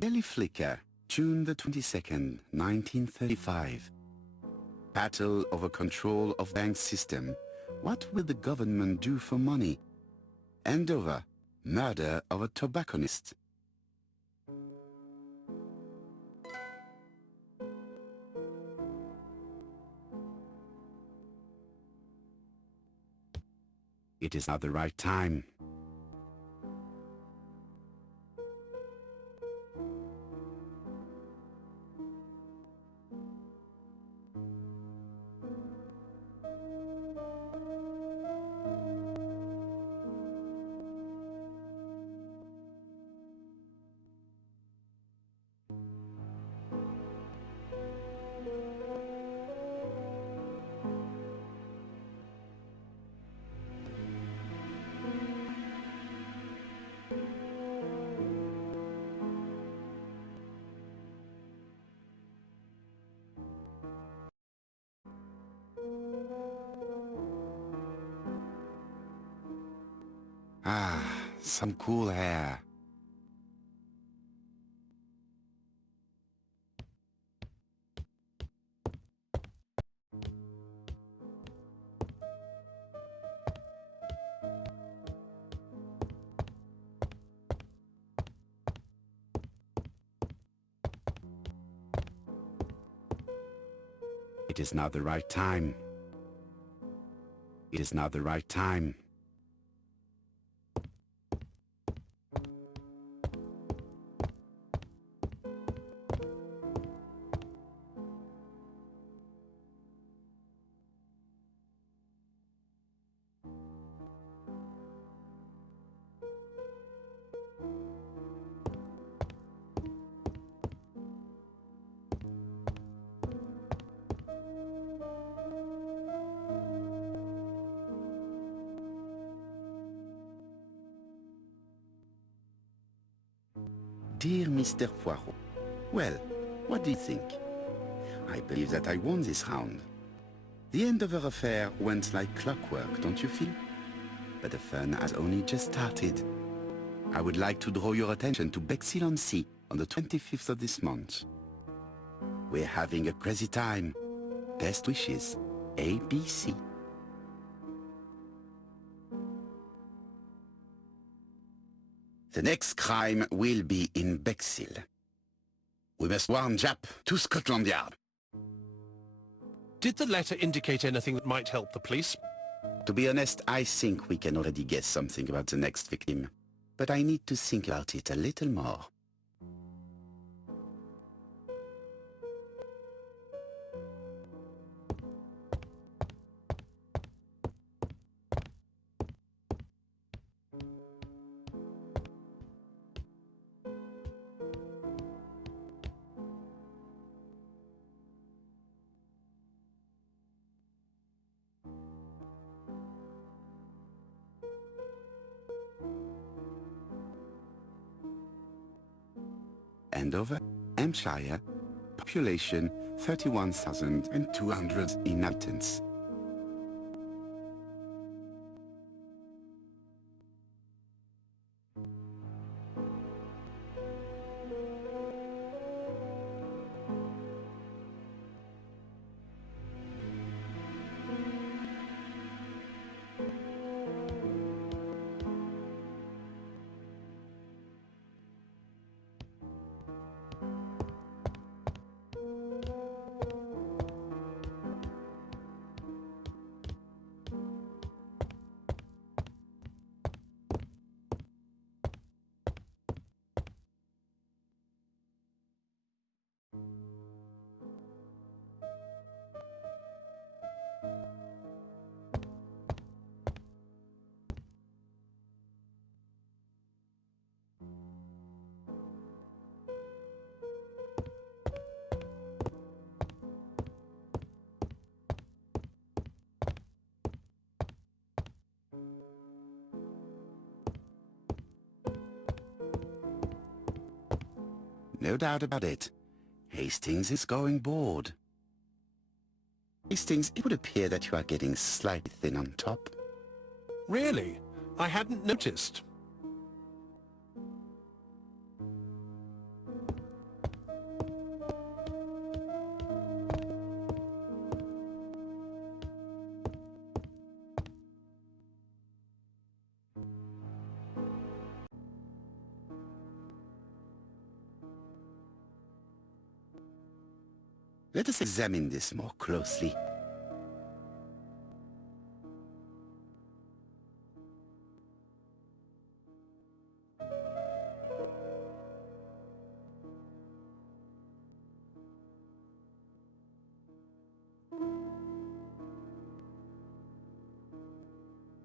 Belly Flicker, June the 22nd, 1935. Battle over control of bank system. What will the government do for money? Andover, murder of a tobacconist. It is not the right time. Ah, some cool air. It is not the right time. It is not the right time. Dear Mr. Poirot, well, what do you think? I believe that I won this round. The Andover affair went like clockwork, don't you feel? But the fun has only just started. I would like to draw your attention to Bexhill on Sea on the 25th of this month. We're having a crazy time. Best wishes, ABC. The next crime will be in Bexhill. We must warn Jap to Scotland Yard. Did the letter indicate anything that might help the police? To be honest, I think we can already guess something about the next victim. But I need to think about it a little more. Andover, Hampshire, population 31,200 inhabitants. No doubt about it. Hastings is going bored. Hastings, it would appear that you are getting slightly thin on top. Really? I hadn't noticed. Let us examine this more closely.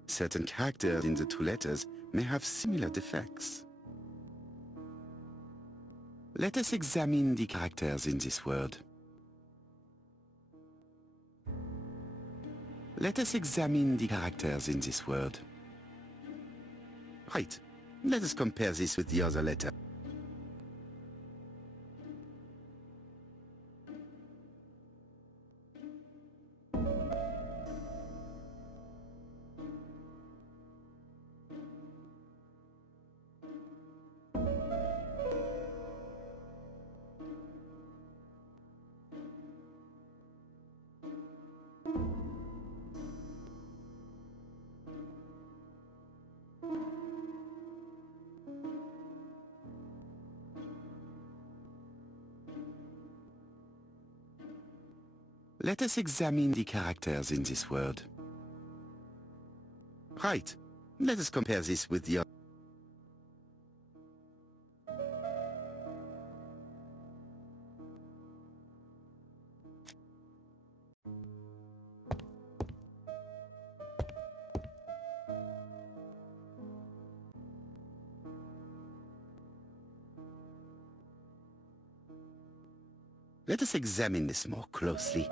Certain characters in the two letters may have similar defects. Let us examine the characters in this word. Let us examine the characters in this word. Right. Let us compare this with the other letter. Let us examine the characters in this word. Right. Let us compare this with the other. Let us examine this more closely.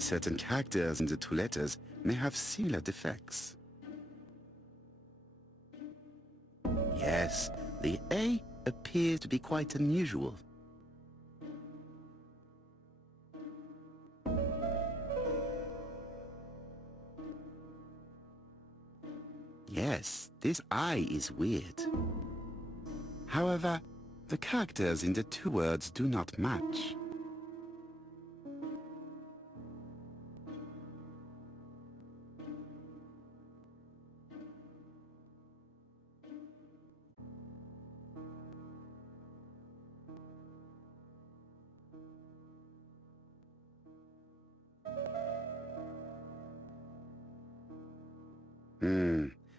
Certain characters in the two letters may have similar defects. Yes, the A appears to be quite unusual. Yes, this I is weird. However, the characters in the two words do not match.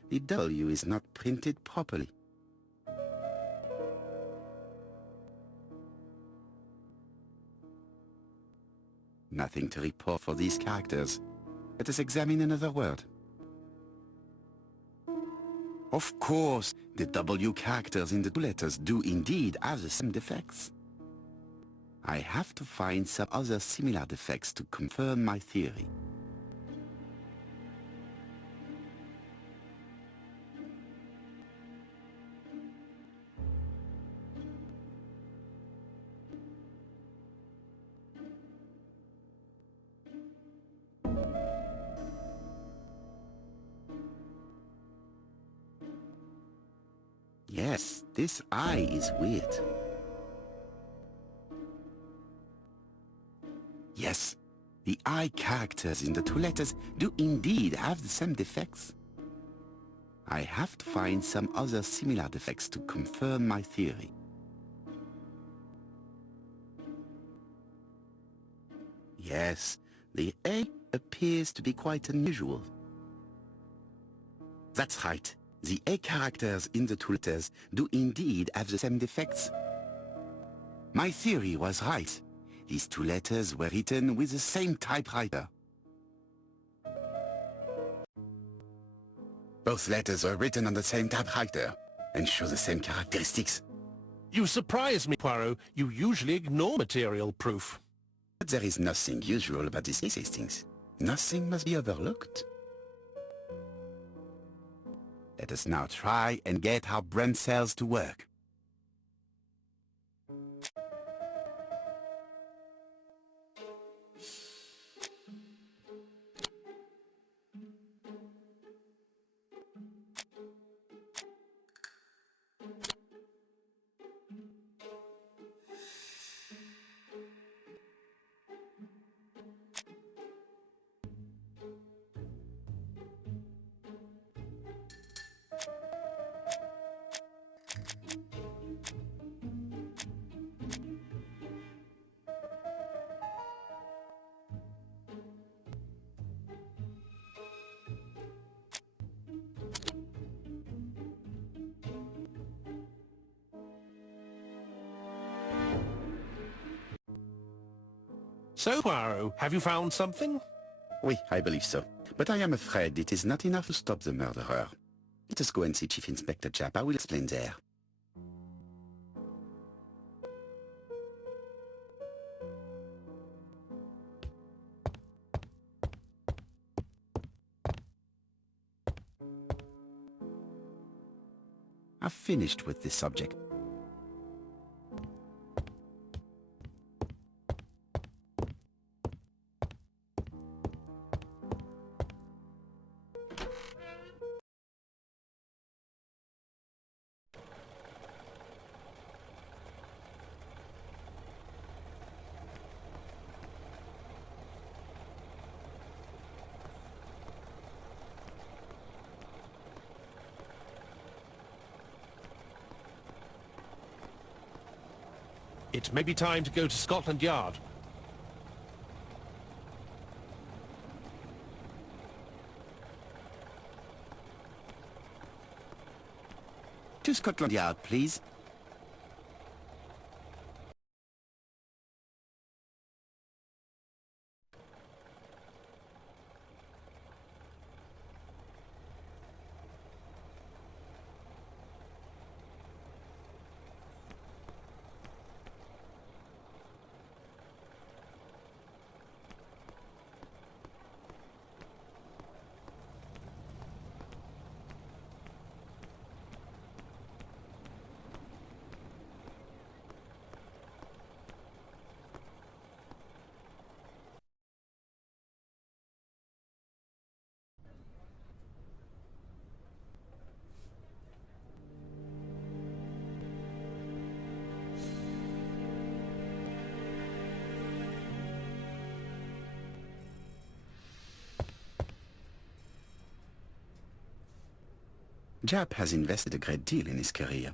The W is not printed properly. Nothing to report for these characters. Let us examine another word. Of course, the W characters in the two letters do indeed have the same defects. I have to find some other similar defects to confirm my theory. Yes, this I is weird. Yes, the I characters in the two letters do indeed have the same defects. I have to find some other similar defects to confirm my theory. Yes, the A appears to be quite unusual. That's right. The A characters in the two letters do indeed have the same defects. My theory was right. These two letters were written with the same typewriter. Both letters were written on the same typewriter and show the same characteristics. You surprise me, Poirot. You usually ignore material proof. But there is nothing usual about these things. Nothing must be overlooked. Let us now try and get our brain cells to work. So, Poirot, have you found something? Oui, I believe so. But I am afraid it is not enough to stop the murderer. Let us go and see Chief Inspector Japp. I will explain there. I've finished with this subject. It may be time to go to Scotland Yard. To Scotland Yard, please. Japp has invested a great deal in his career.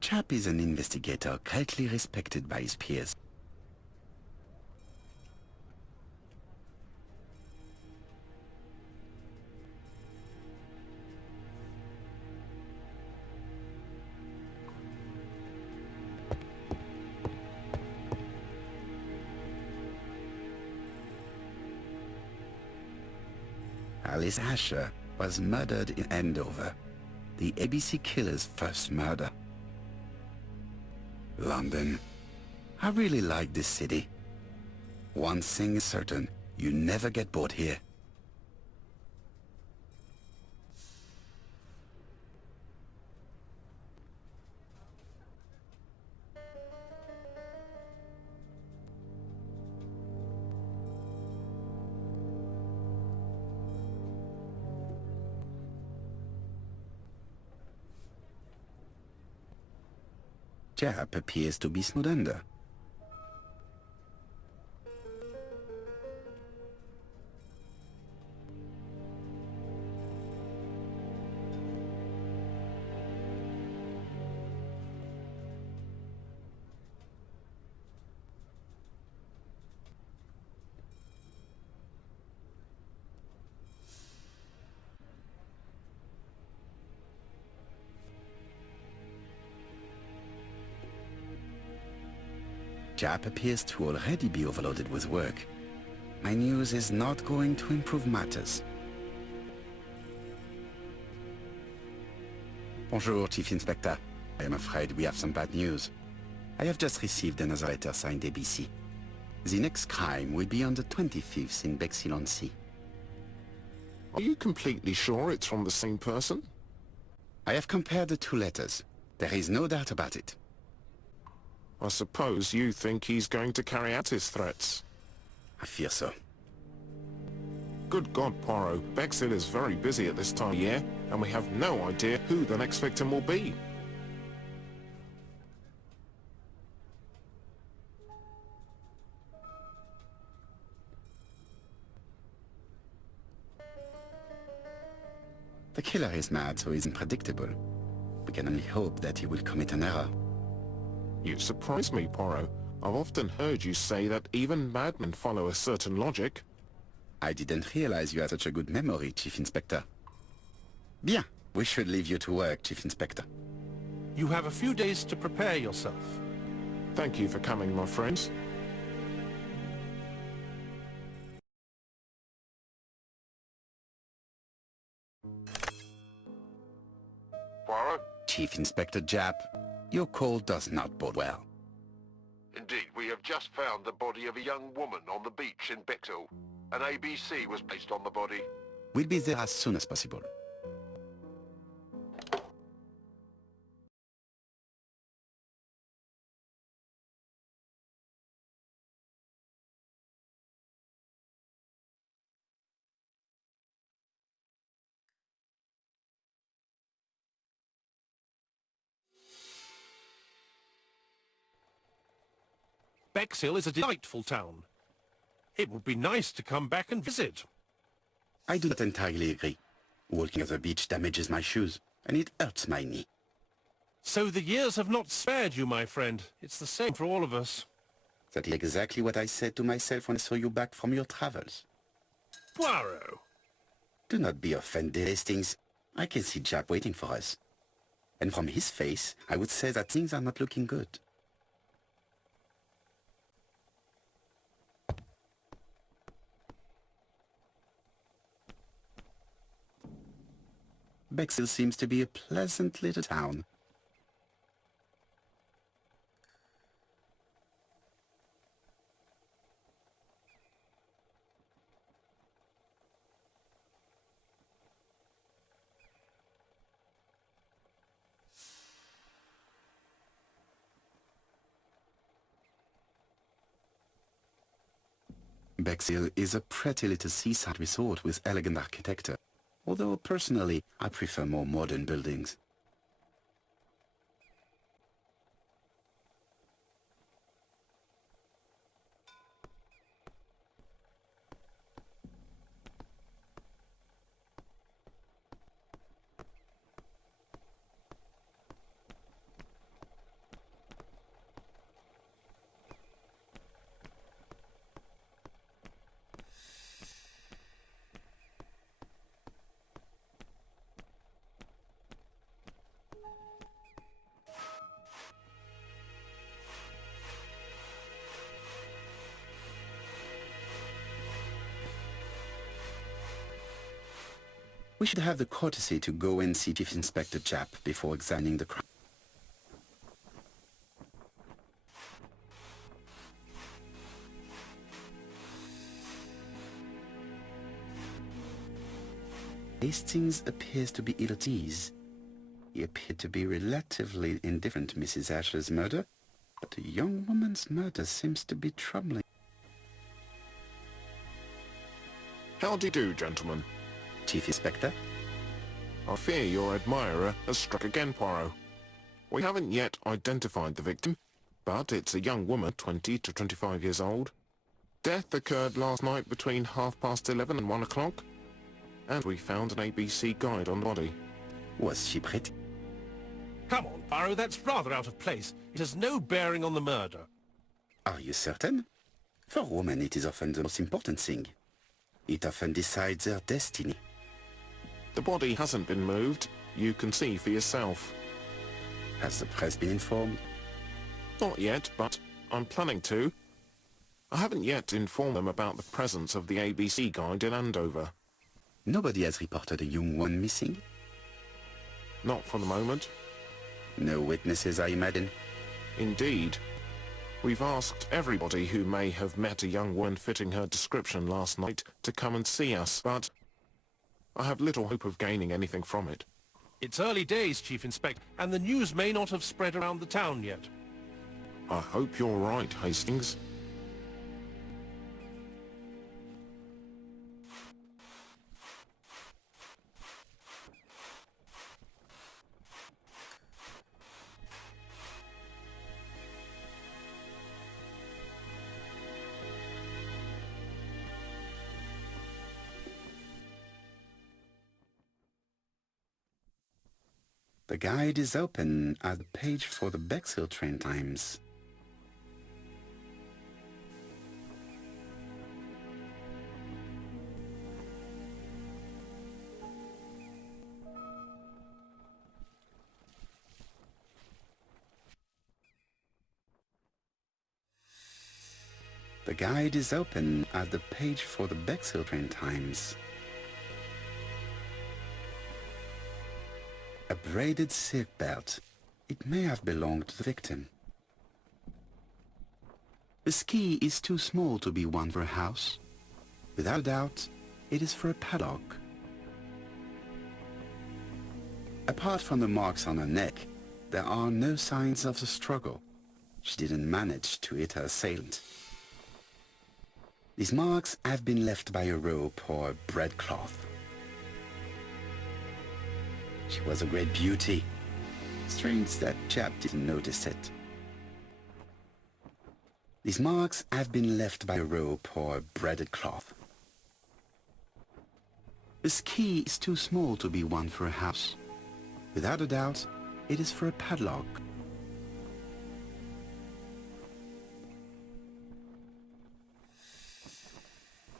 Japp is an investigator greatly respected by his peers. Alice Asher was murdered in Andover, the ABC killer's first murder. London. I really like this city. One thing is certain, you never get bored here. Japp appears to be snowed under. Japp appears to already be overloaded with work. My news is not going to improve matters. Bonjour, Chief Inspector. I am afraid we have some bad news. I have just received another letter signed ABC. The next crime will be on the 25th in Bexhill-on-Sea. Are you completely sure it's from the same person? I have compared the two letters. There is no doubt about it. I suppose you think he's going to carry out his threats. I fear so. Good God, Poirot. Bexhill is very busy at this time of year, and we have no idea who the next victim will be. The killer is mad, so he's unpredictable. We can only hope that he will commit an error. You surprise me, Poirot. I've often heard you say that even madmen follow a certain logic. I didn't realize you had such a good memory, Chief Inspector. Bien, we should leave you to work, Chief Inspector. You have a few days to prepare yourself. Thank you for coming, my friends. Poirot? Chief Inspector Japp, your call does not bode well. Indeed, we have just found the body of a young woman on the beach in Bexhill. An ABC was placed on the body. We'll be there as soon as possible. Bexhill is a delightful town. It would be nice to come back and visit. I do not entirely agree. Walking on the beach damages my shoes, and it hurts my knee. So the years have not spared you, my friend. It's the same for all of us. That is exactly what I said to myself when I saw you back from your travels. Poirot! Do not be offended, Hastings. I can see Japp waiting for us. And from his face, I would say that things are not looking good. Bexhill seems to be a pleasant little town. Bexhill is a pretty little seaside resort with elegant architecture, although personally I prefer more modern buildings. We should have the courtesy to go and see Chief Inspector Japp before examining the crime. Hastings appears to be ill at ease. He appeared to be relatively indifferent to Mrs. Asher's murder, but a young woman's murder seems to be troubling. How do you do, gentlemen? Chief Inspector? I fear your admirer has struck again, Poirot. We haven't yet identified the victim, but it's a young woman, 20 to 25 years old. Death occurred last night between 11:30 and 1 o'clock, and we found an ABC guide on the body. Was she pretty? Come on, Poirot, that's rather out of place. It has no bearing on the murder. Are you certain? For women, it is often the most important thing. It often decides their destiny. The body hasn't been moved. You can see for yourself. Has the press been informed? Not yet, but I'm planning to. I haven't yet informed them about the presence of the ABC guide in Andover. Nobody has reported a young one missing? Not for the moment. No witnesses, I imagine. Indeed. We've asked everybody who may have met a young woman fitting her description last night to come and see us, but I have little hope of gaining anything from it. It's early days, Chief Inspector, and the news may not have spread around the town yet. I hope you're right, Hastings. The guide is open at the page for the Bexhill train times. The guide is open at the page for the Bexhill train times. A braided silk belt. It may have belonged to the victim. The key is too small to be one for a house. Without doubt, it is for a padlock. Apart from the marks on her neck, there are no signs of the struggle. She didn't manage to hit her assailant. These marks have been left by a rope or a breadcloth. She was a great beauty. Strange that chap didn't notice it. These marks have been left by a rope or a braided cloth. This key is too small to be one for a house. Without a doubt, it is for a padlock.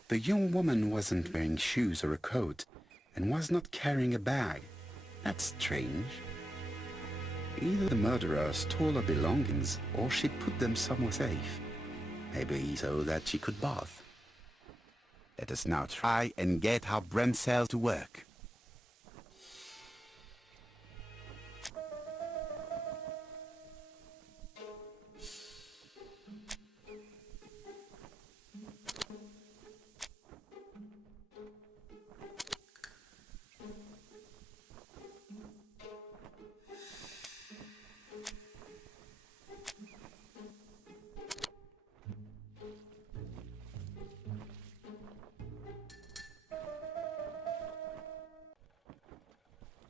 The young woman wasn't wearing shoes or a coat and was not carrying a bag. That's strange. Either the murderer stole her belongings or she put them somewhere safe. Maybe so that she could bath. Let us now try and get our brain cells to work.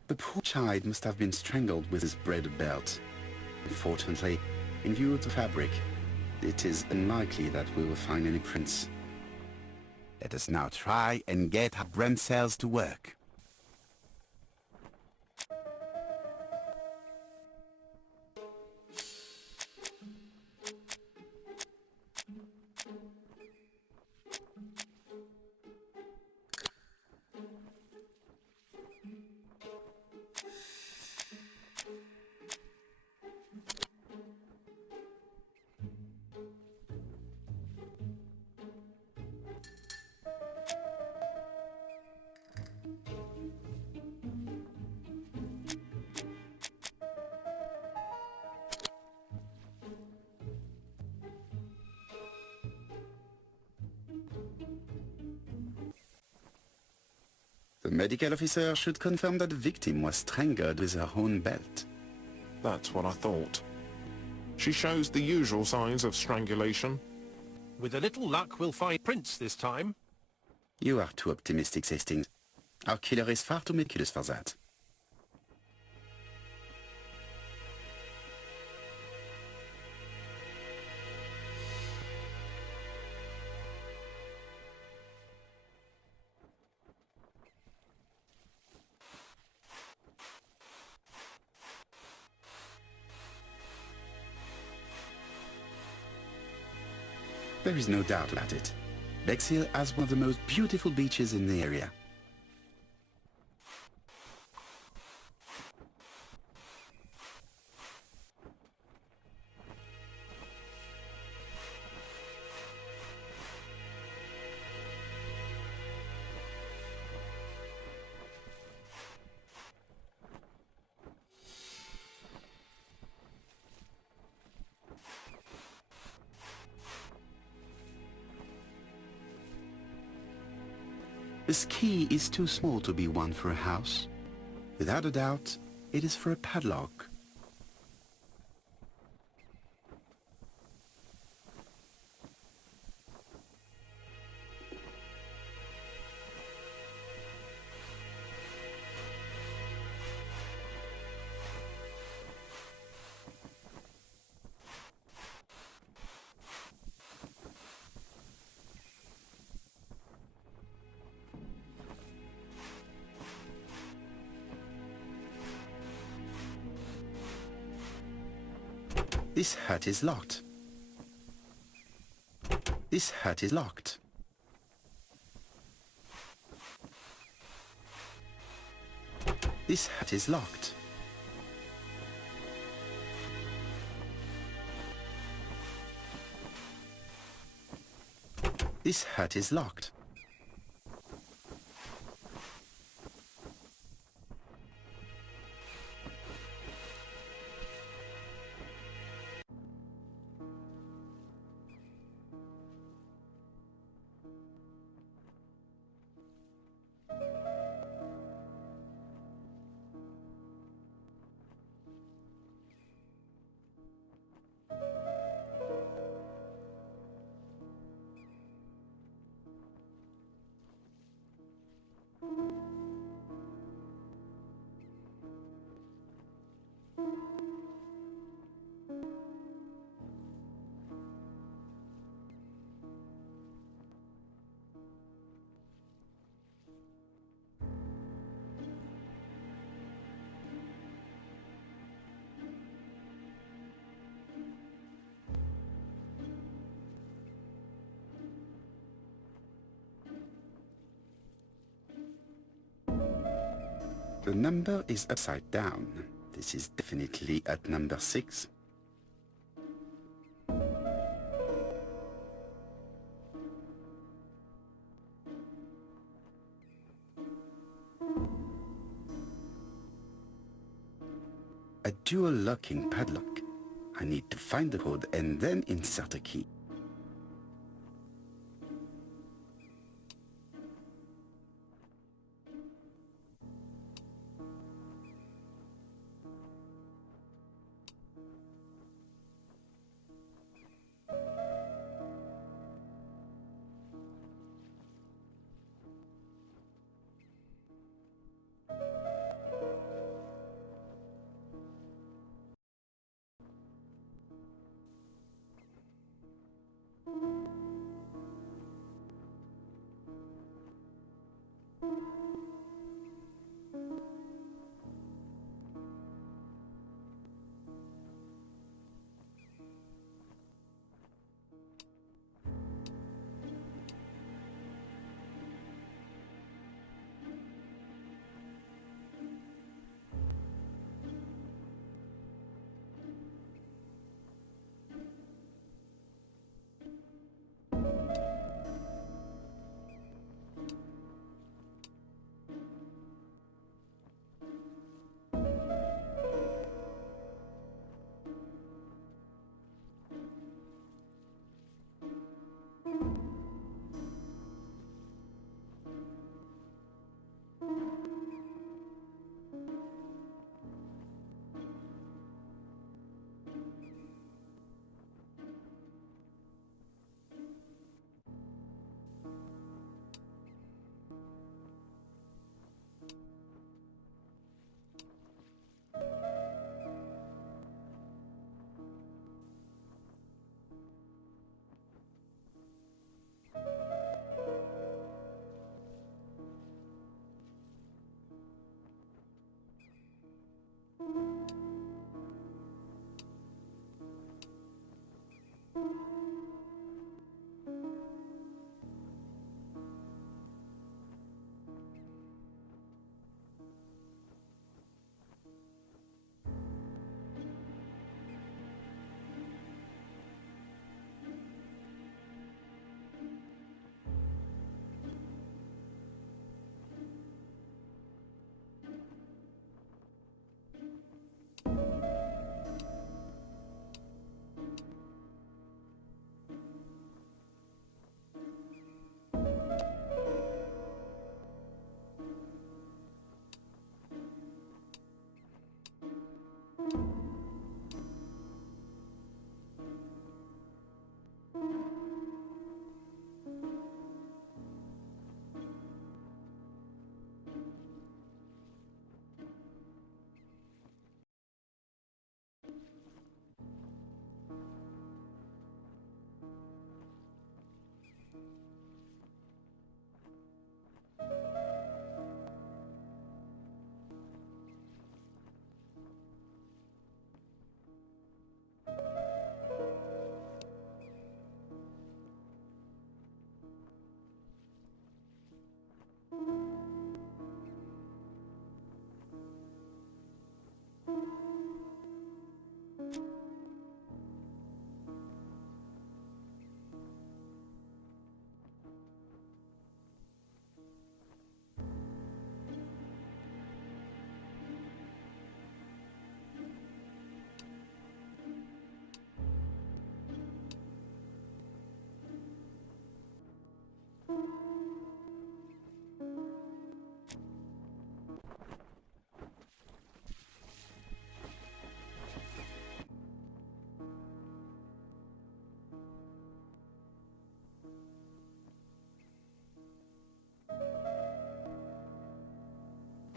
The poor child must have been strangled with his braided belt. Unfortunately, in view of the fabric, it is unlikely that we will find any prints. Let us now try and get our brain cells to work. The medical officer should confirm that the victim was strangled with her own belt. That's what I thought. She shows the usual signs of strangulation. With a little luck, we'll find prints this time. You are too optimistic, Hastings. Our killer is far too meticulous for that. There is no doubt about it. Bexhill has one of the most beautiful beaches in the area. This key is too small to be one for a house. Without a doubt, it is for a padlock. This hut is locked. This hut is locked. This hut is locked. This hut is locked. The number is upside down. This is definitely at number 6. A dual locking padlock. I need to find the code and then insert a key.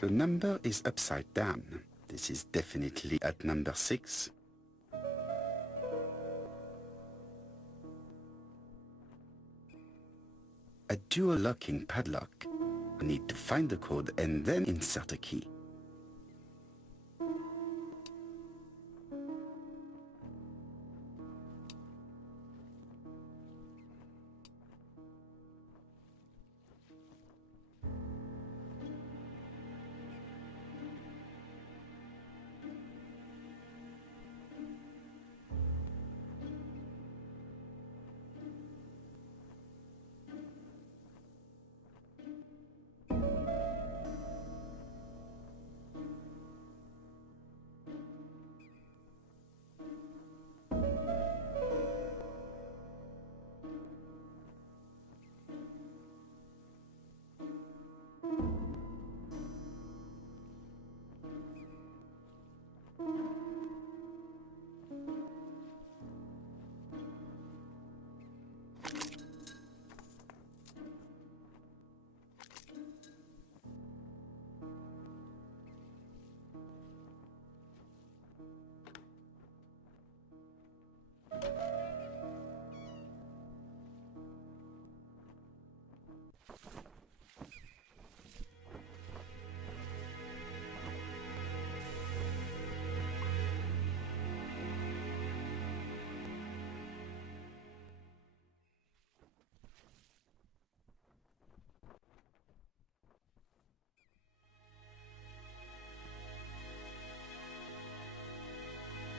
The number is upside down. This is definitely at number 6. A dual locking padlock. I need to find the code and then insert a key.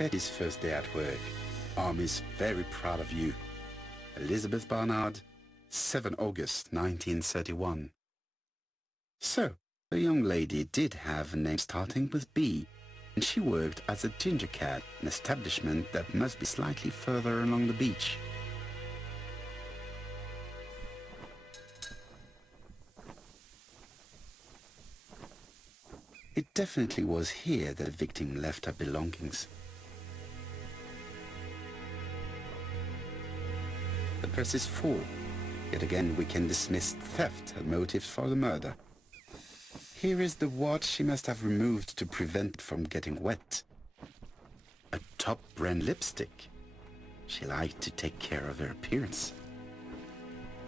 Betty's first day at work. Arm is very proud of you. Elizabeth Barnard, 7 August 1931. So, the young lady did have a name starting with B, and she worked as a ginger cat, an establishment that must be slightly further along the beach. It definitely was here that the victim left her belongings. The press is full. Yet again we can dismiss theft as motive for the murder. Here is the watch she must have removed to prevent it from getting wet. A top brand lipstick. She liked to take care of her appearance.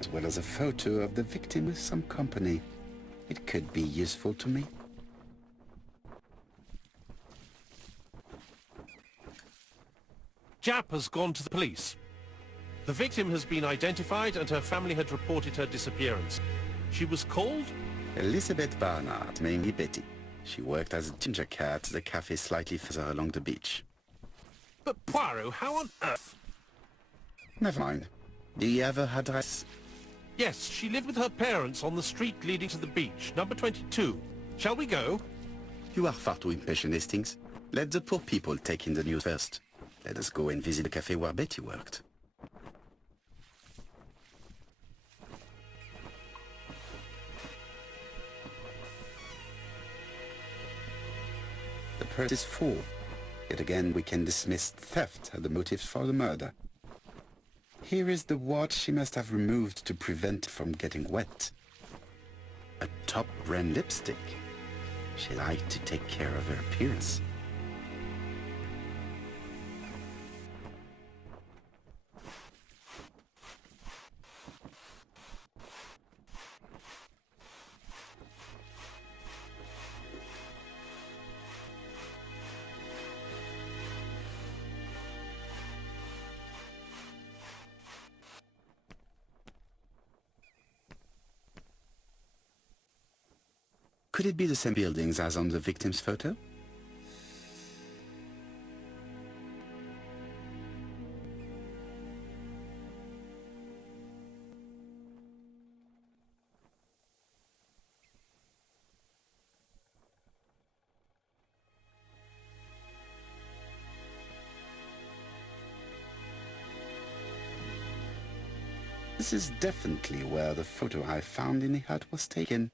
As well as a photo of the victim with some company. It could be useful to me. Jap has gone to the police. The victim has been identified and her family had reported her disappearance. She was called? Elizabeth Barnard, mainly Betty. She worked as a ginger cat at a cafe slightly further along the beach. But Poirot, how on earth? Never mind. Do you have her address? Yes, she lived with her parents on the street leading to the beach, number 22. Shall we go? You are far too impatient, Hastings. Let the poor people take in the news first. Let us go and visit the cafe where Betty worked. The purse is full. Yet again we can dismiss theft as the motive for the murder. Here is the watch she must have removed to prevent it from getting wet. A top brand lipstick. She liked to take care of her appearance. Could it be the same buildings as on the victim's photo? This is definitely where the photo I found in the hut was taken.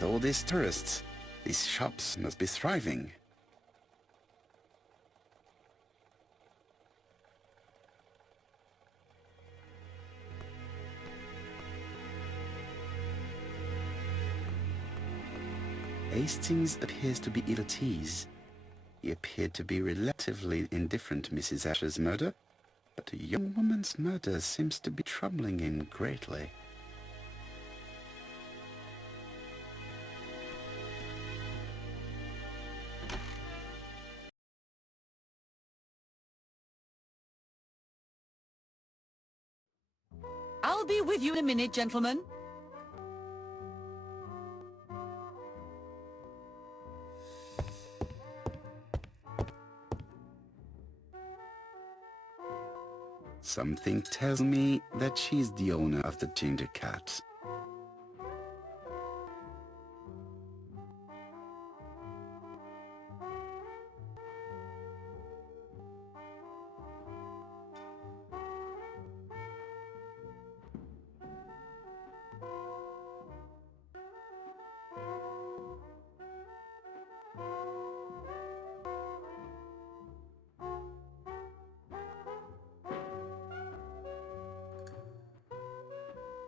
With all these tourists, these shops must be thriving. Hastings appears to be ill at ease. He appeared to be relatively indifferent to Mrs. Asher's murder, but a young woman's murder seems to be troubling him greatly. I'll be with you in a minute, gentlemen. Something tells me that she's the owner of the ginger cat.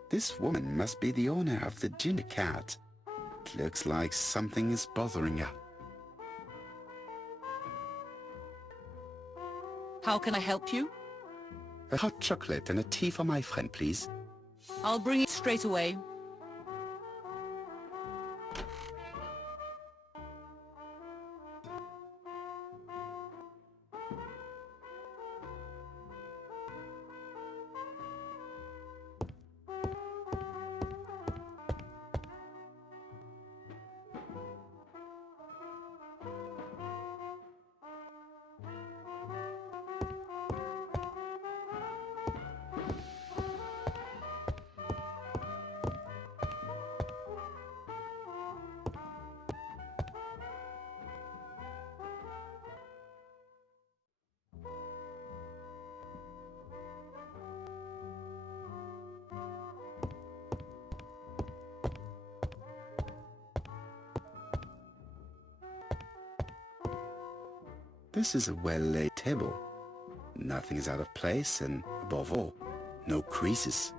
This woman must be the owner of the ginger cat. It looks like something is bothering her. How can I help you? A hot chocolate and a tea for my friend, please. I'll bring it straight away. This is a well-laid table. Nothing is out of place and, above all, no creases.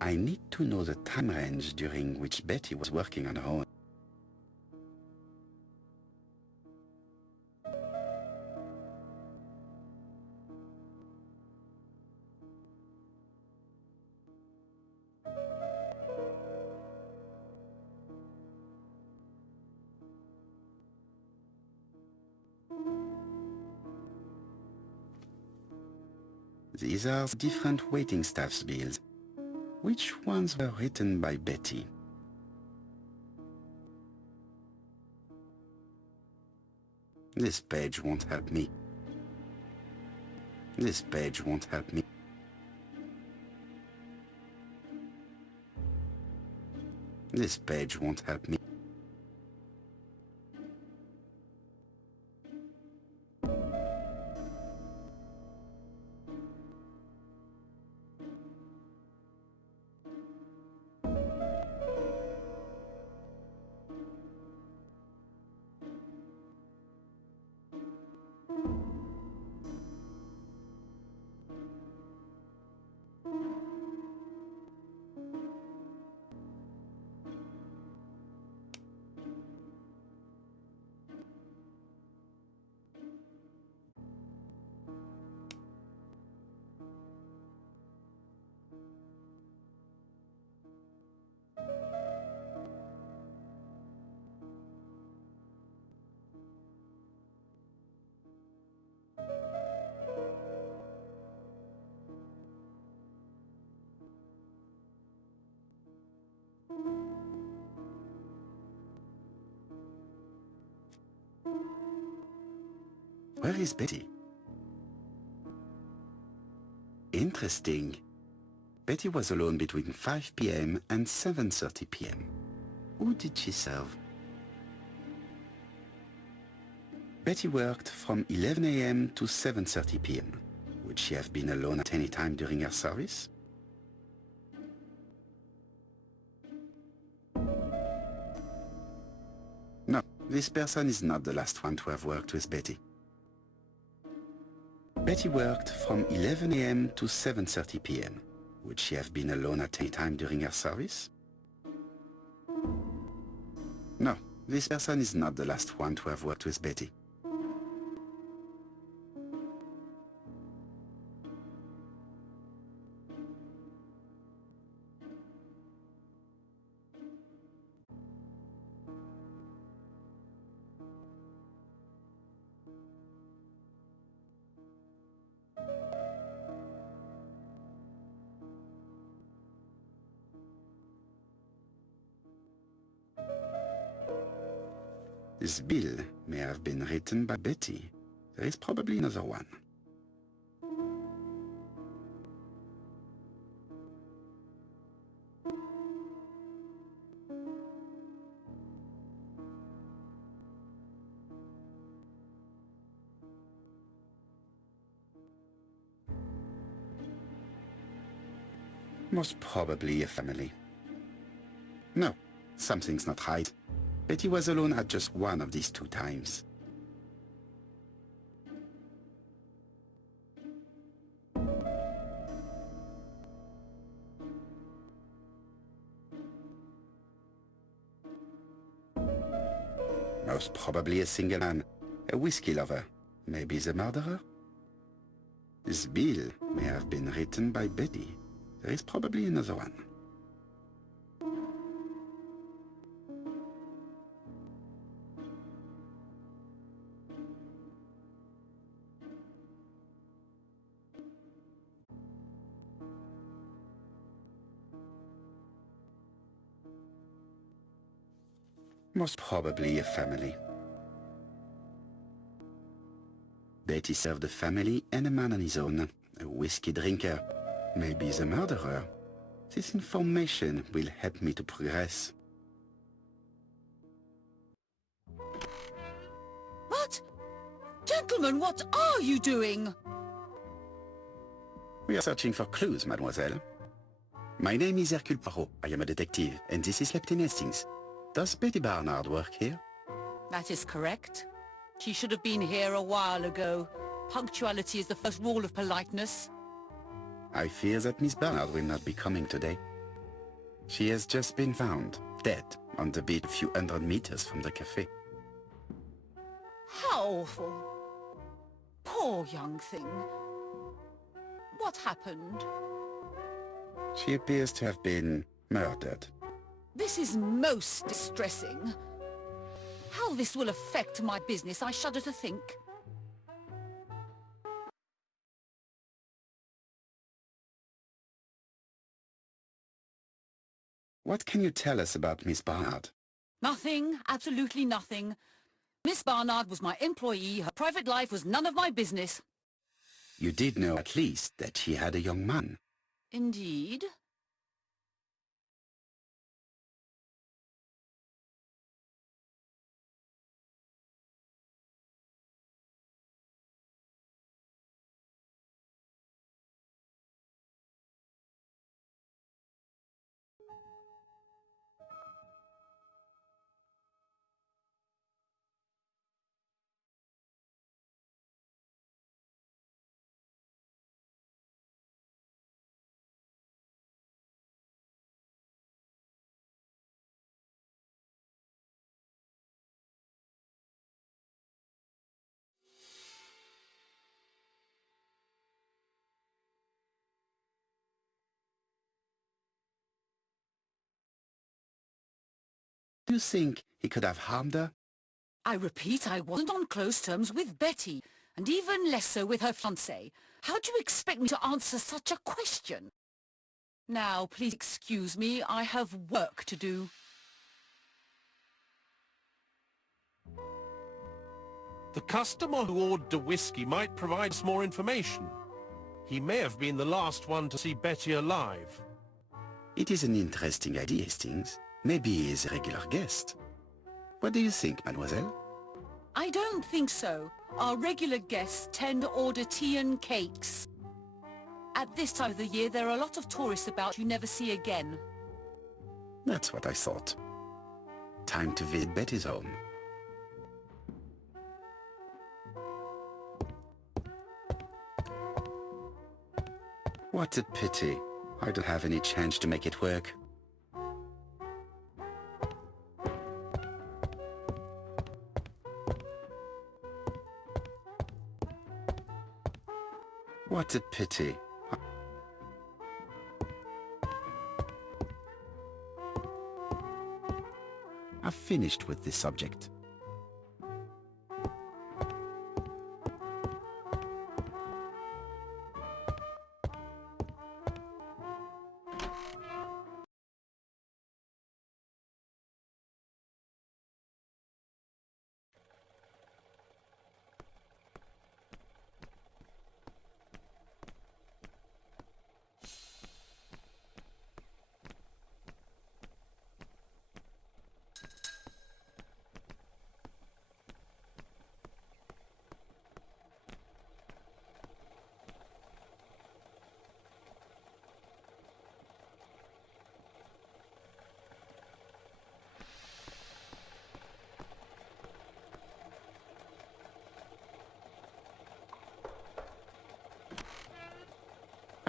I need to know the time range during which Betty was working on her own. These are different waiting staff's bills. Which ones were written by Betty? This page won't help me. This page won't help me. This page won't help me. Where is Betty? Interesting. Betty was alone between 5 p.m. and 7:30 p.m. Who did she serve? Betty worked from 11 a.m. to 7:30 p.m. Would she have been alone at any time during her service? No, this person is not the last one to have worked with Betty. Betty worked from 11 a.m. to 7:30 p.m. Would she have been alone at any time during her service? No, this person is not the last one to have worked with Betty. This bill may have been written by Betty. There is probably another one. Most probably a family. No, something's not right. Betty was alone at just one of these two times. Most probably a single man, a whiskey lover, maybe the murderer. This bill may have been written by Betty. There is probably another one. Most probably a family. Betty served a family and a man on his own, a whiskey drinker, maybe the murderer. This information will help me to progress. What? Gentlemen, what are you doing? We are searching for clues, mademoiselle. My name is Hercule Poirot. I am a detective, and this is Captain Hastings. Does Betty Barnard work here? That is correct. She should have been here a while ago. Punctuality is the first rule of politeness. I fear that Miss Barnard will not be coming today. She has just been found, dead, on the beach a few hundred meters from the cafe. How awful. Poor young thing. What happened? She appears to have been murdered. This is most distressing. How this will affect my business, I shudder to think. What can you tell us about Miss Barnard? Nothing, absolutely nothing. Miss Barnard was my employee. Her private life was none of my business. You did know at least that she had a young man. Indeed. Do you think he could have harmed her? I repeat, I wasn't on close terms with Betty, and even less so with her fiancé. How do you expect me to answer such a question? Now, please excuse me, I have work to do. The customer who ordered the whiskey might provide us more information. He may have been the last one to see Betty alive. It is an interesting idea, Hastings. Maybe he is a regular guest. What do you think, mademoiselle? I don't think so. Our regular guests tend to order tea and cakes. At this time of the year, there are a lot of tourists about you never see again. That's what I thought. Time to visit Betty's home. What a pity. I don't have any change to make it work. What a pity. I've finished with this subject.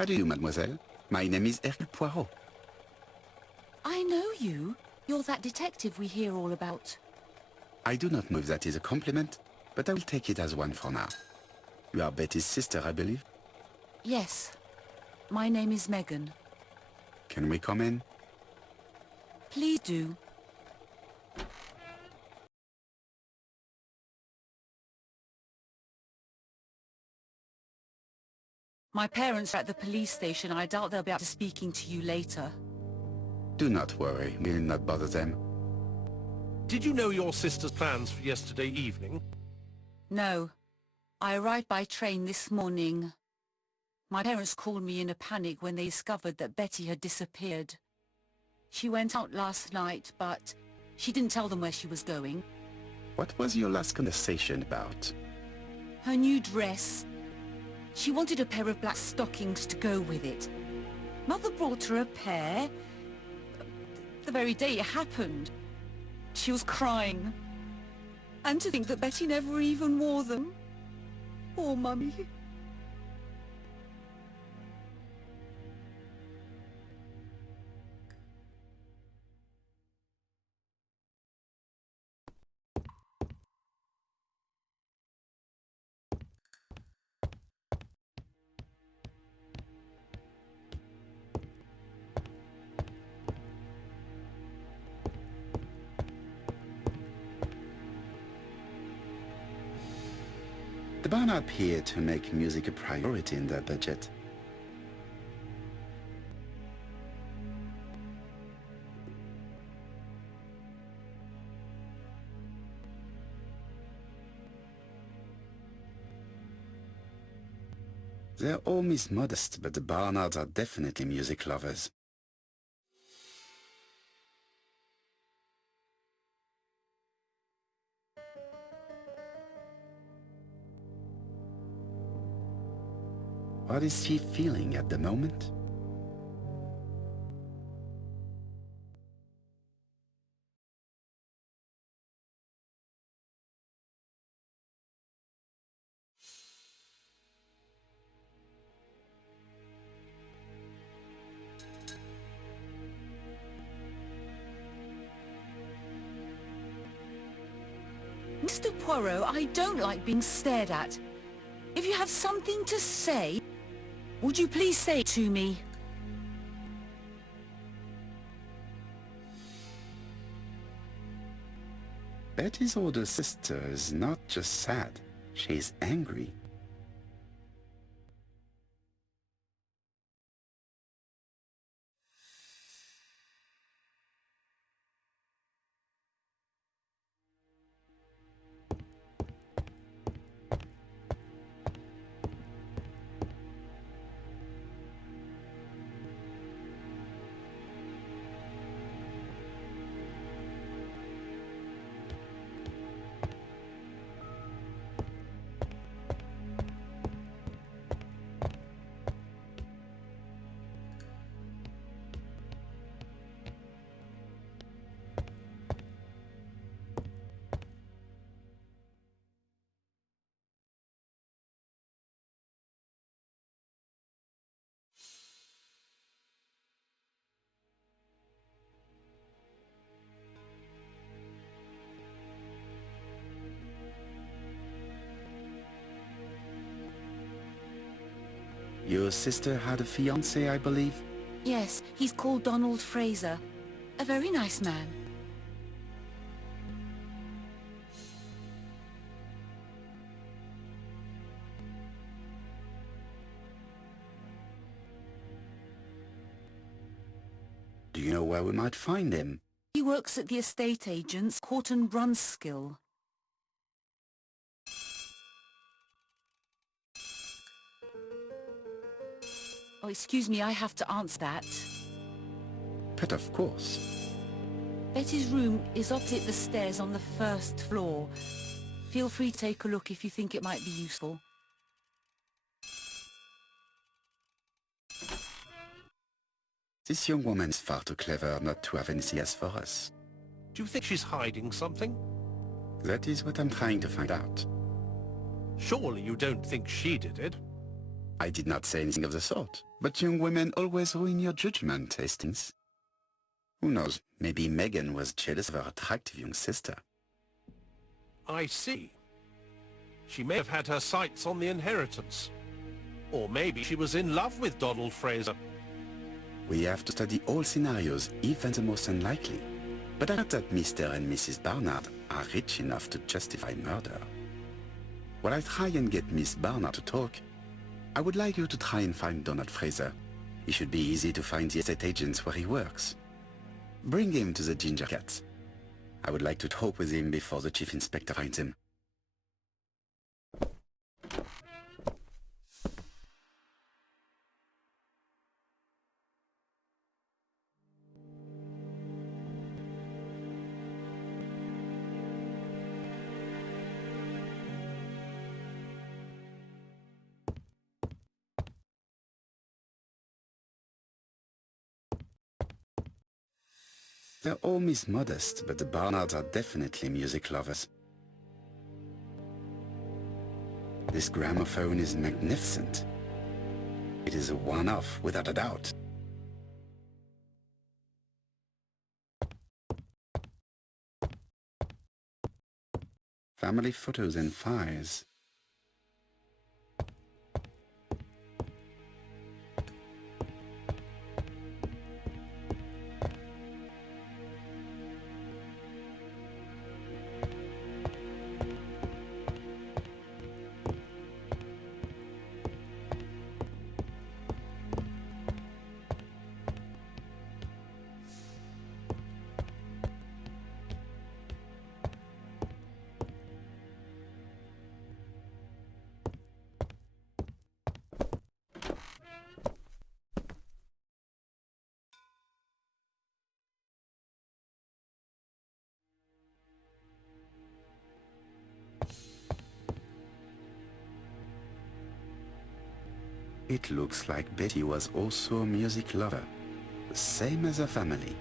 How do you, mademoiselle? My name is Hercule Poirot. I know you. You're that detective we hear all about. I do not know if that is a compliment, but I will take it as one for now. You are Betty's sister, I believe? Yes. My name is Megan. Can we come in? Please do. My parents are at the police station. I doubt they'll be able to speaking to you later. Do not worry, we'll not bother them. Did you know your sister's plans for yesterday evening? No. I arrived by train this morning. My parents called me in a panic when they discovered that Betty had disappeared. She went out last night, but she didn't tell them where she was going. What was your last conversation about? Her new dress. She wanted a pair of black stockings to go with it. Mother brought her a pair. The very day it happened. She was crying. And to think that Betty never even wore them. Poor Mummy. The Barnard appear to make music a priority in their budget. Their home is modest, but the Barnards are definitely music lovers. What is she feeling at the moment? Mr. Poirot, I don't like being stared at. If you have something to say, would you please say it to me? Betty's older sister is not just sad, she's angry. Your sister had a fiancé, I believe? Yes, he's called Donald Fraser. A very nice man. Do you know where we might find him? He works at the estate agent's Court and Brunskill. Oh, excuse me, I have to answer that. But of course. Betty's room is opposite the stairs on the first floor. Feel free to take a look if you think it might be useful. This young woman is far too clever not to have anything else for us. Do you think she's hiding something? That is what I'm trying to find out. Surely you don't think she did it? I did not say anything of the sort, but young women always ruin your judgment, Hastings. Who knows, maybe Megan was jealous of her attractive young sister. I see. She may have had her sights on the inheritance. Or maybe she was in love with Donald Fraser. We have to study all scenarios, even the most unlikely. But I doubt that Mr. and Mrs. Barnard are rich enough to justify murder. While I try and get Miss Barnard to talk, I would like you to try and find Donald Fraser. It should be easy to find the estate agents where he works. Bring him to the Ginger Cat. I would like to talk with him before the Chief Inspector finds him. They're all Miss Modest, but the Barnards are definitely music lovers. This gramophone is magnificent. It is a one-off, without a doubt. Family photos and files. It looks like Betty was also a music lover, the same as her family.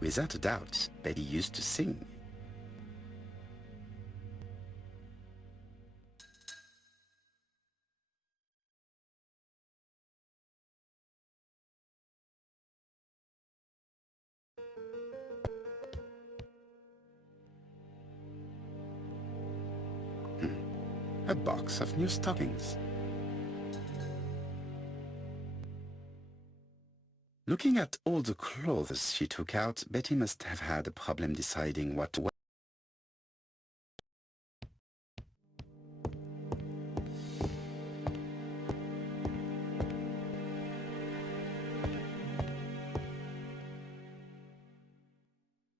Without a doubt, Betty used to sing. A box of new stockings. Looking at all the clothes she took out, Betty must have had a problem deciding what to wear.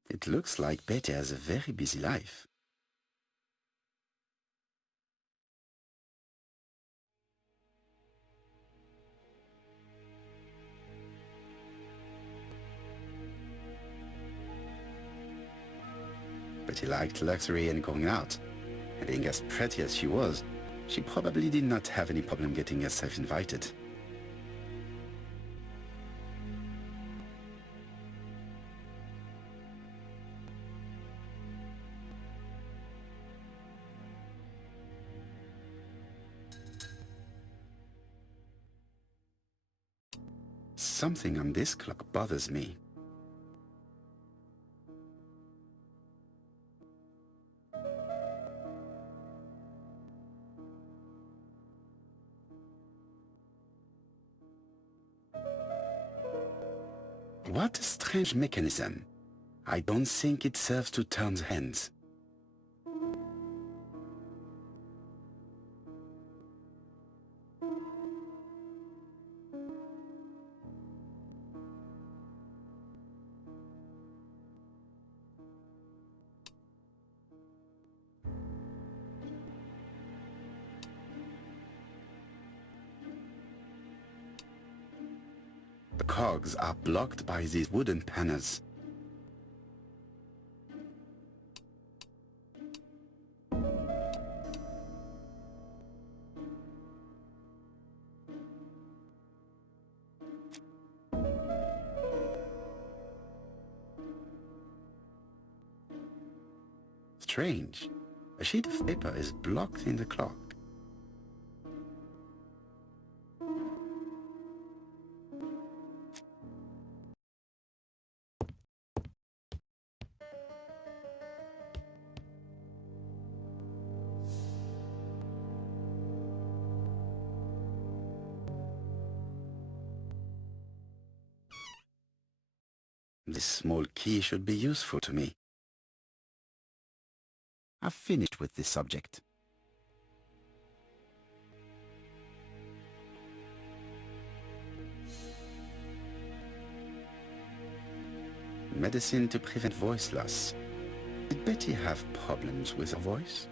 It looks like Betty has a very busy life. Betty liked luxury and going out. And being as pretty as she was, she probably did not have any problem getting herself invited. Something on this clock bothers me. What a strange mechanism. I don't think it serves to turn the hands. The cogs are blocked by these wooden panels. Strange. A sheet of paper is blocked in the clock. This small key should be useful to me. I've finished with this subject. Medicine to prevent voice loss. Did Betty have problems with her voice?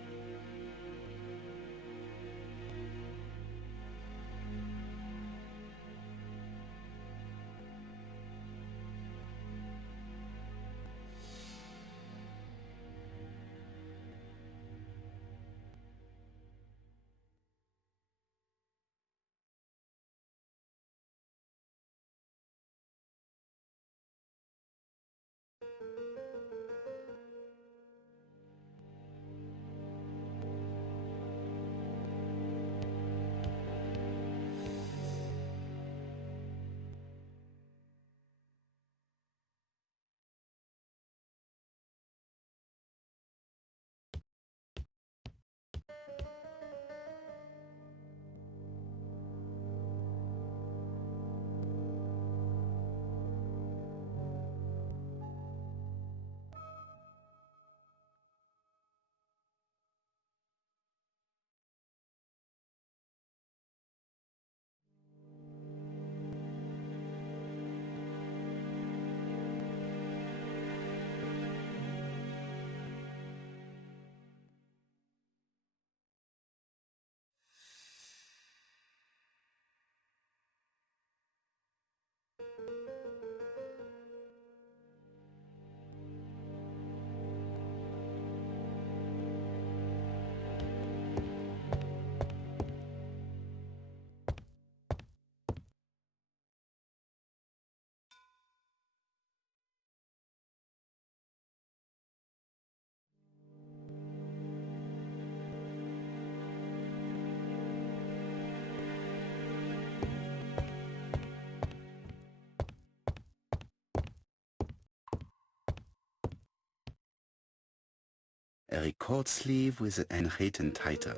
A record sleeve with an unwritten title.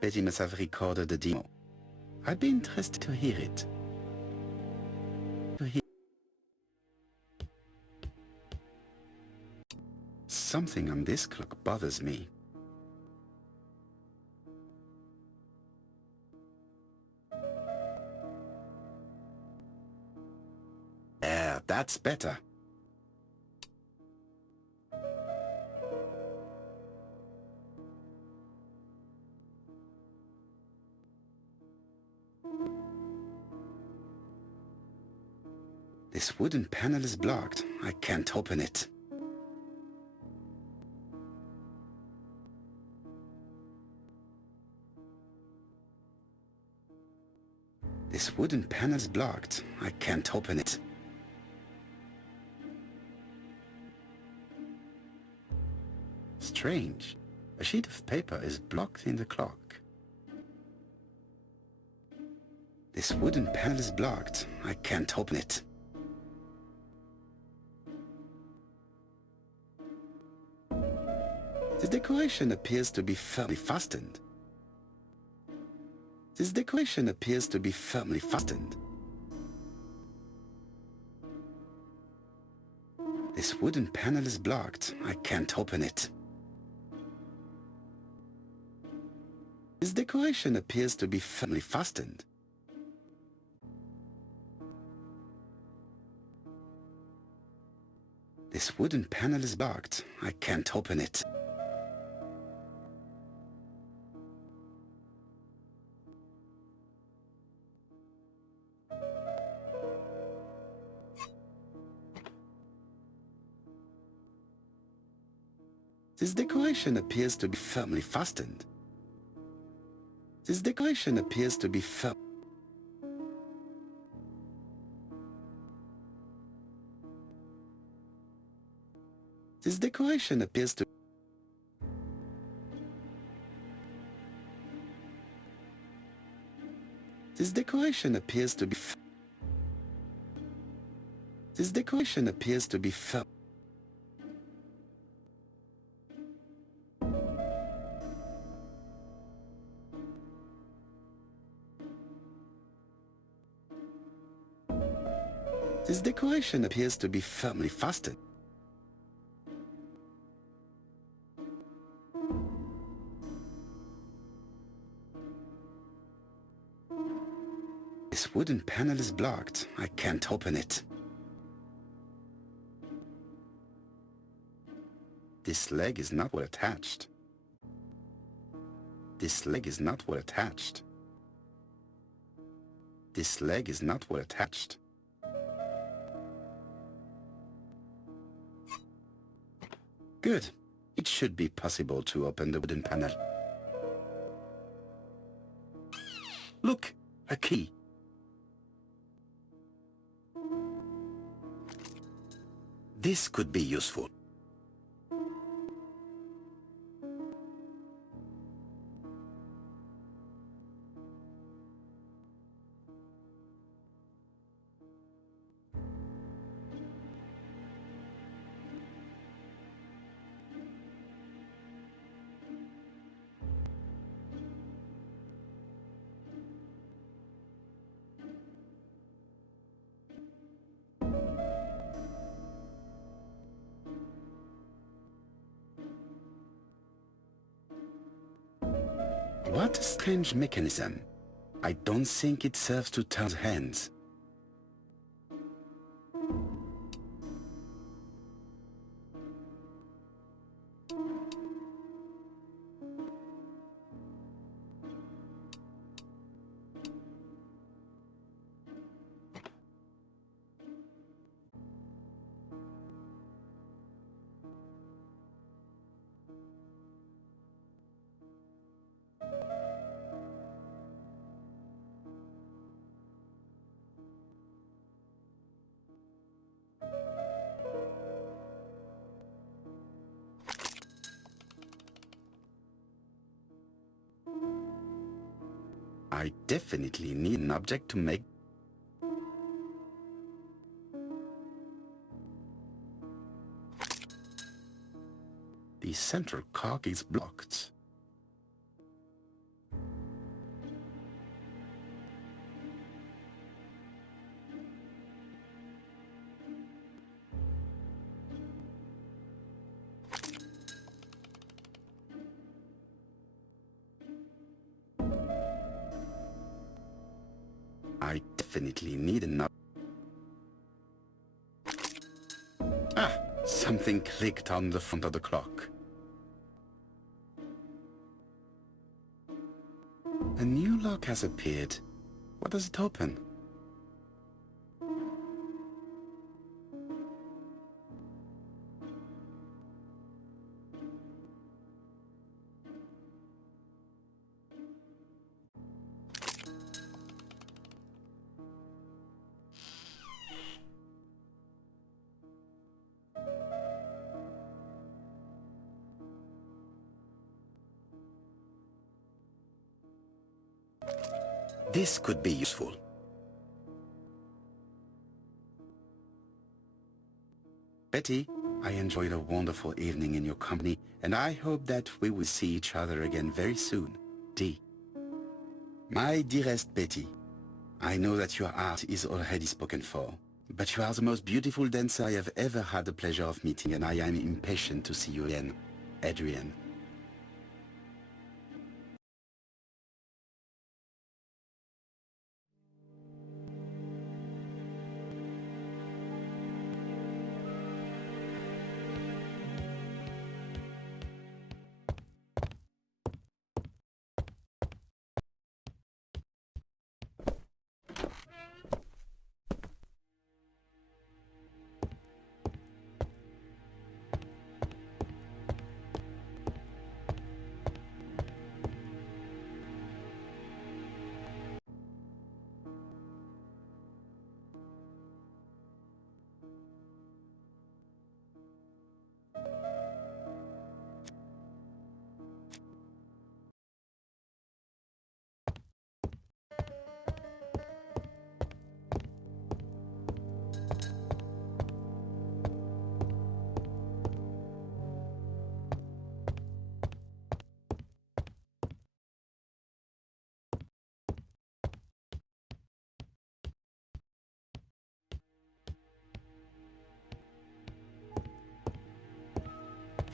Betty must have recorded the demo. I'd be interested to hear it. Something on this clock bothers me. There, that's better. This wooden panel is blocked. I can't open it. This wooden panel is blocked. I can't open it. Strange. A sheet of paper is blocked in the clock. This wooden panel is blocked. I can't open it. This decoration appears to be firmly fastened. This decoration appears to be firmly fastened. This wooden panel is blocked. I can't open it. This decoration appears to be firmly fastened. This wooden panel is blocked. I can't open it. This decoration appears to be firmly fastened. This decoration appears to be firm. This decoration appears to... This decoration appears to be... This decoration appears to be firm. This decoration appears to be firmly fastened. This wooden panel is blocked. I can't open it. This leg is not well attached. This leg is not well attached. This leg is not well attached. Good. It should be possible to open the wooden panel. Look, a key. This could be useful. What a strange mechanism. I don't think it serves to turn hands. I definitely need an object to make... The central cock is blocked. I definitely need another... Ah! Something clicked on the front of the clock. A new lock has appeared. What does it open? This could be useful. Betty, I enjoyed a wonderful evening in your company, and I hope that we will see each other again very soon. D. My dearest Betty, I know that your art is already spoken for, but you are the most beautiful dancer I have ever had the pleasure of meeting, and I am impatient to see you again. Adrian.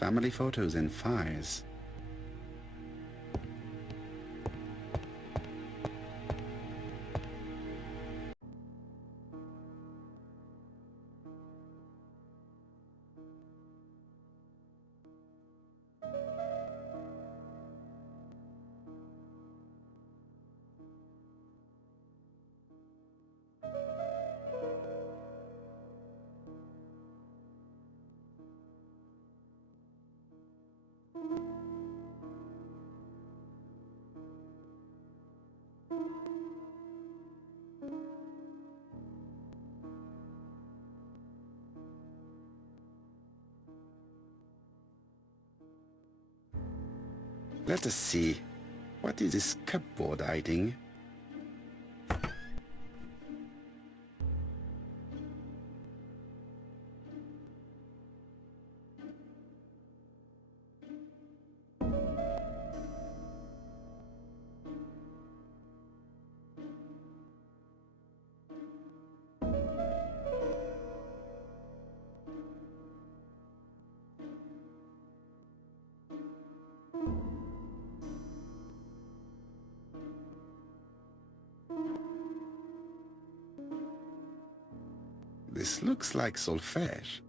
Family photos and files. Let us see. What is this cupboard hiding? This looks like solfège.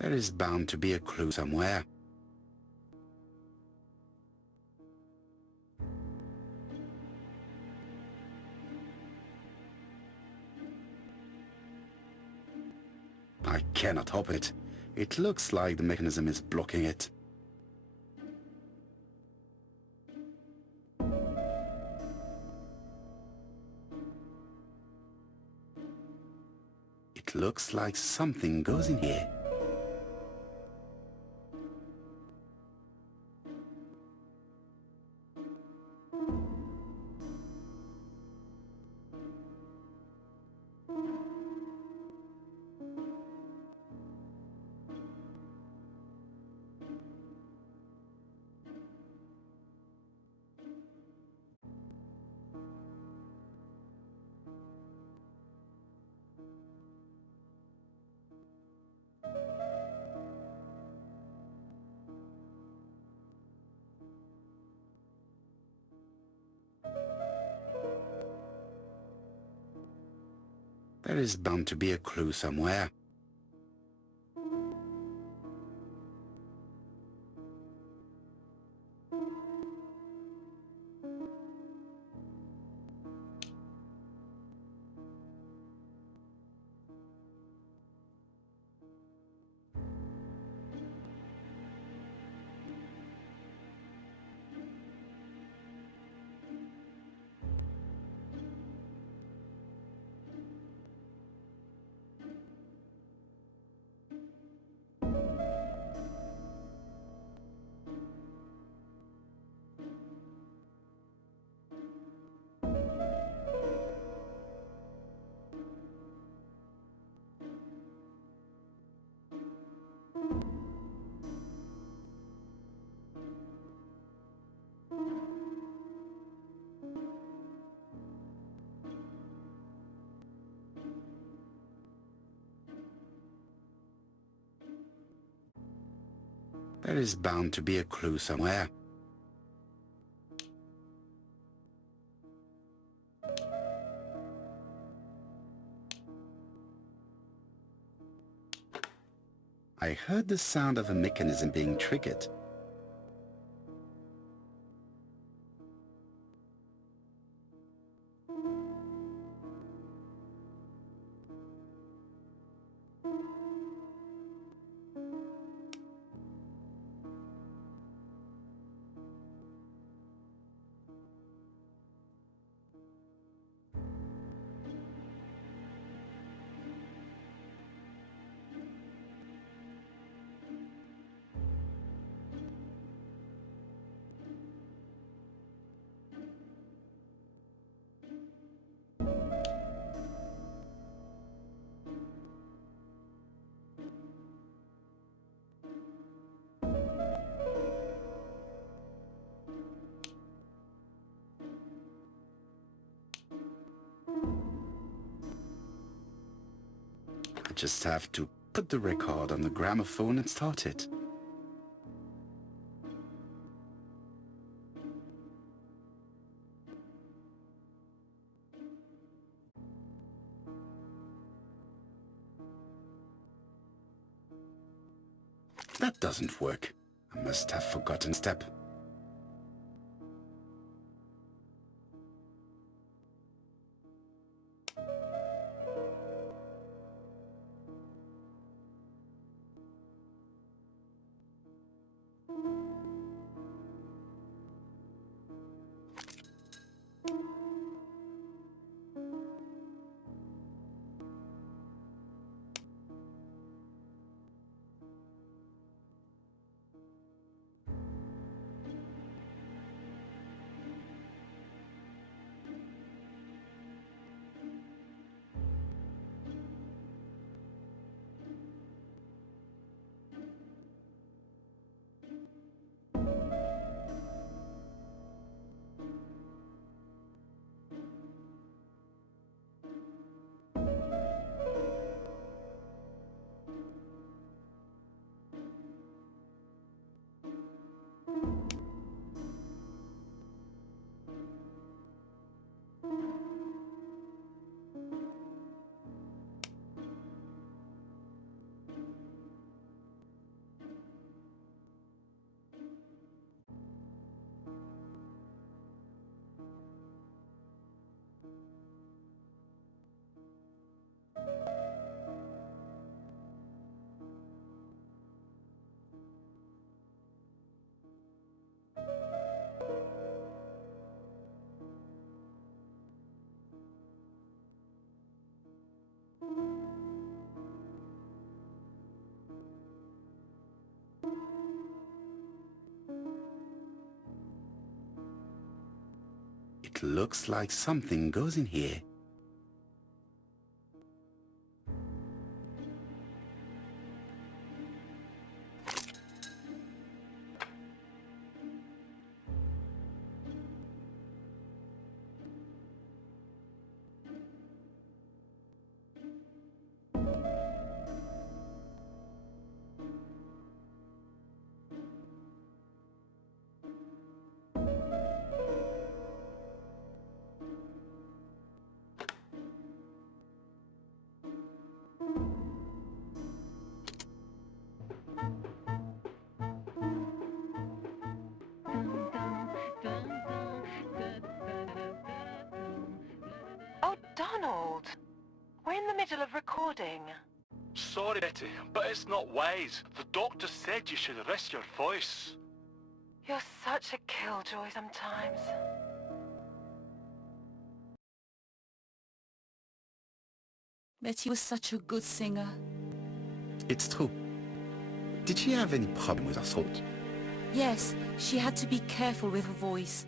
There is bound to be a clue somewhere. I cannot open it. It looks like the mechanism is blocking it. It looks like something goes in here. There is bound to be a clue somewhere. There is bound to be a clue somewhere. I heard the sound of a mechanism being triggered. I just have to put the record on the gramophone and start it. That doesn't work. I must have forgotten a step. It looks like something goes in here. Oh, Donald! We're in the middle of recording. Sorry, Betty, but it's not wise. The doctor said you should rest your voice. You're such a killjoy sometimes. Betty was such a good singer. It's true. Did she have any problem with her throat? Yes, she had to be careful with her voice.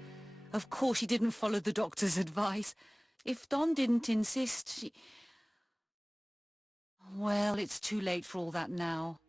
Of course she didn't follow the doctor's advice. If Don didn't insist, she... Well, it's too late for all that now.